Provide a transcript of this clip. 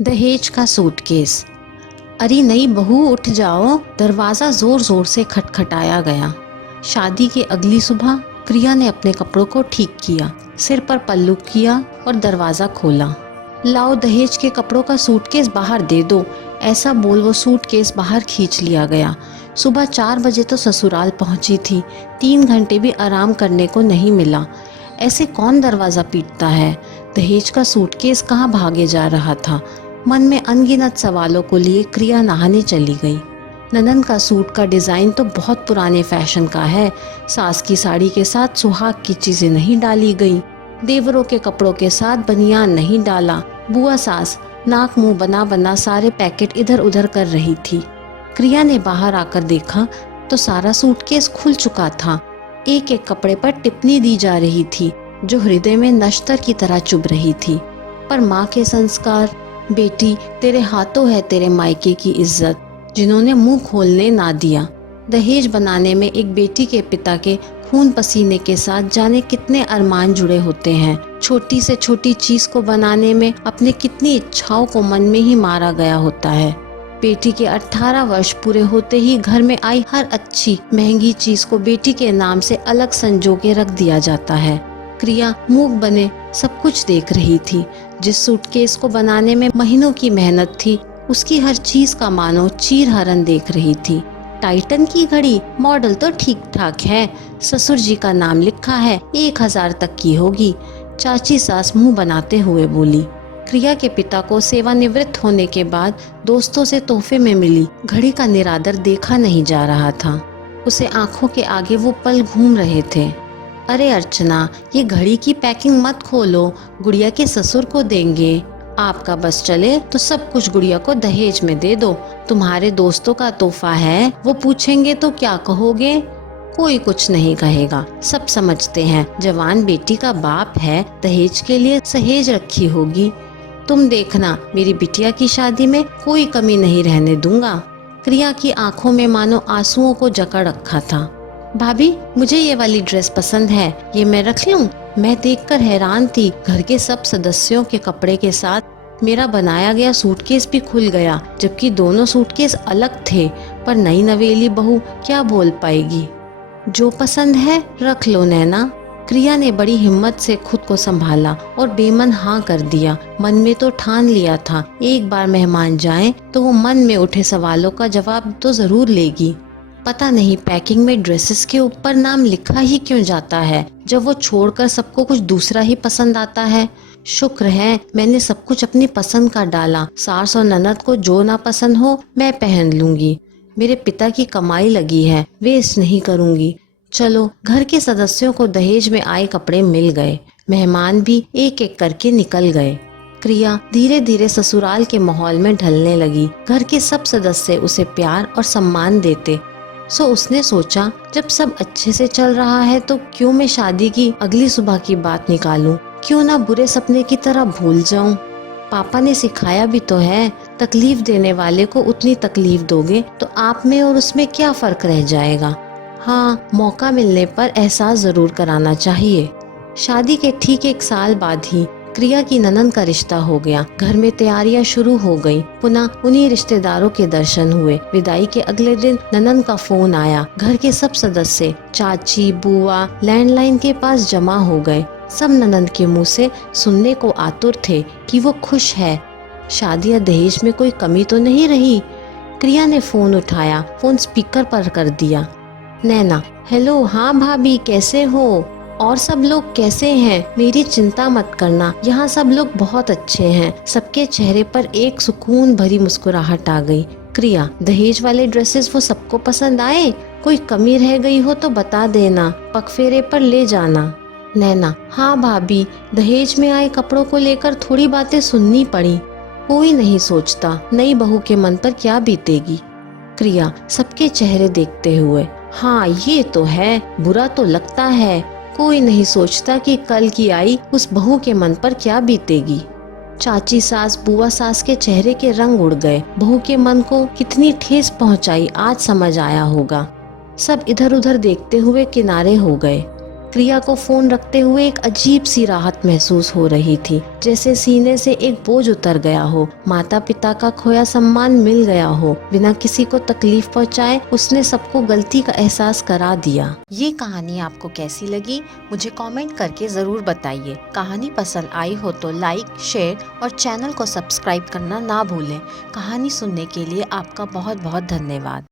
दहेज का सूटकेस। अरे नई बहू उठ जाओ, दरवाजा जोर जोर से खटखटाया गया। शादी की अगली सुबह क्रिया ने अपने कपड़ों को ठीक किया, सिर पर पल्लू किया और दरवाजा खोला। लाओ दहेज के कपड़ों का सूटकेस बाहर दे दो, ऐसा बोल वो सूटकेस बाहर खींच लिया गया। सुबह 4 बजे तो ससुराल पहुंची थी, 3 घंटे भी आराम करने को नहीं मिला। ऐसे कौन दरवाजा पीटता है? दहेज का सूटकेस कहाँ भागे जा रहा था? मन में अनगिनत सवालों को लिए क्रिया नहाने चली गई। ननन का सूट का डिजाइन तो बहुत पुराने फैशन का है। सास की साड़ी के साथ सुहाग की चीजें नहीं डाली गई, देवरों के कपड़ों के साथ बनियान नहीं डाला। बुआ सास नाक मुंह बना बना सारे पैकेट इधर उधर कर रही थी। क्रिया ने बाहर आकर देखा तो सारा सूटकेस खुल चुका था। एक एक कपड़े पर टिप्पणी दी जा रही थी जो हृदय में नश्तर की तरह चुभ रही थी। पर माँ के संस्कार, बेटी तेरे हाथों है तेरे मायके की इज्जत, जिन्होंने मुंह खोलने ना दिया। दहेज बनाने में एक बेटी के पिता के खून पसीने के साथ जाने कितने अरमान जुड़े होते हैं। छोटी से छोटी चीज को बनाने में अपने कितनी इच्छाओं को मन में ही मारा गया होता है। बेटी के 18 वर्ष पूरे होते ही घर में आई हर अच्छी महंगी चीज को बेटी के नाम से अलग संजो के रख दिया जाता है। क्रिया मूक बने सब कुछ देख रही थी। जिस सूटकेस को बनाने में महीनों की मेहनत थी, उसकी हर चीज का मानो चीर हरण देख रही थी। टाइटन की घड़ी मॉडल तो ठीक ठाक है, ससुर जी का नाम लिखा है, 1000 तक की होगी, चाची सास मुंह बनाते हुए बोली। क्रिया के पिता को सेवानिवृत्त होने के बाद दोस्तों से तोहफे में मिली घड़ी का निरादर देखा नहीं जा रहा था। उसे आंखों के आगे वो पल घूम रहे थे। अरे अर्चना, ये घड़ी की पैकिंग मत खोलो, गुड़िया के ससुर को देंगे। आपका बस चले तो सब कुछ गुड़िया को दहेज में दे दो। तुम्हारे दोस्तों का तोहफा है, वो पूछेंगे तो क्या कहोगे? कोई कुछ नहीं कहेगा, सब समझते हैं जवान बेटी का बाप है, दहेज के लिए सहेज रखी होगी। तुम देखना, मेरी बिटिया की शादी में कोई कमी नहीं रहने दूंगा। क्रिया की आंखों में मानो आंसुओं को जकड़ रखा था। भाभी, मुझे ये वाली ड्रेस पसंद है, ये मैं रख लूं? मैं देखकर हैरान थी। घर के सब सदस्यों के कपड़े के साथ मेरा बनाया गया सूटकेस भी खुल गया, जबकि दोनों सूटकेस अलग थे। पर नई नवेली बहू क्या बोल पाएगी? जो पसंद है रख लो नैना। क्रिया ने बड़ी हिम्मत से खुद को संभाला और बेमन हाँ कर दिया। मन में तो ठान लिया था, एक बार मेहमान जाएं तो वो मन में उठे सवालों का जवाब तो जरूर लेगी। पता नहीं पैकिंग में ड्रेसेस के ऊपर नाम लिखा ही क्यों जाता है, जब वो छोड़कर सबको कुछ दूसरा ही पसंद आता है। शुक्र है मैंने सब कुछ अपनी पसंद का डाला। सास और ननद को जो ना पसंद हो मैं पहन लूंगी। मेरे पिता की कमाई लगी है, वेस्ट नहीं करूंगी। चलो, घर के सदस्यों को दहेज में आए कपड़े मिल गए। मेहमान भी एक एक करके निकल गए। क्रिया धीरे धीरे ससुराल के माहौल में ढलने लगी। घर के सब सदस्य उसे प्यार और सम्मान देते। सो उसने सोचा, जब सब अच्छे से चल रहा है तो क्यों मैं शादी की अगली सुबह की बात निकालूं? क्यों ना बुरे सपने की तरह भूल जाऊं? पापा ने सिखाया भी तो है, तकलीफ देने वाले को उतनी तकलीफ दोगे तो आप में और उसमें क्या फर्क रह जाएगा। हाँ, मौका मिलने पर एहसास जरूर कराना चाहिए। शादी के ठीक 1 साल बाद ही क्रिया की ननन का रिश्ता हो गया। घर में तैयारियां शुरू हो गई। पुनः उन्हीं रिश्तेदारों के दर्शन हुए। विदाई के अगले दिन ननन का फोन आया। घर के सब सदस्य, चाची, बुआ लैंडलाइन के पास जमा हो गए। सब ननन के मुंह से सुनने को आतुर थे कि वो खुश है। शादी या दहेज में कोई कमी तो नहीं रही। क्रिया ने फोन उठाया, फोन स्पीकर पर कर दिया। नैना, हेलो। हाँ भाभी, कैसे हो? और सब लोग कैसे हैं? मेरी चिंता मत करना, यहाँ सब लोग बहुत अच्छे हैं। सबके चेहरे पर एक सुकून भरी मुस्कुराहट आ गई। क्रिया, दहेज वाले ड्रेसेस वो सबको पसंद आए? कोई कमी रह गई हो तो बता देना, पगफेरे पर ले जाना। नैना, हाँ भाभी, दहेज में आए कपड़ों को लेकर थोड़ी बातें सुननी पड़ी। कोई नहीं सोचता नई बहू के मन पर क्या बीतेगी। क्रिया सबके चेहरे देखते हुए, हाँ ये तो है, बुरा तो लगता है। कोई नहीं सोचता कि कल की आई उस बहू के मन पर क्या बीतेगी। चाची सास, बुआ सास के चेहरे के रंग उड़ गए। बहू के मन को कितनी ठेस पहुंचाई आज समझ आया होगा। सब इधर उधर देखते हुए किनारे हो गए। क्रिया को फोन रखते हुए एक अजीब सी राहत महसूस हो रही थी, जैसे सीने से एक बोझ उतर गया हो। माता पिता का खोया सम्मान मिल गया हो। बिना किसी को तकलीफ पहुंचाए उसने सबको गलती का एहसास करा दिया। ये कहानी आपको कैसी लगी मुझे कमेंट करके जरूर बताइए। कहानी पसंद आई हो तो लाइक, शेयर और चैनल को सब्सक्राइब करना ना भूलें। कहानी सुनने के लिए आपका बहुत बहुत धन्यवाद।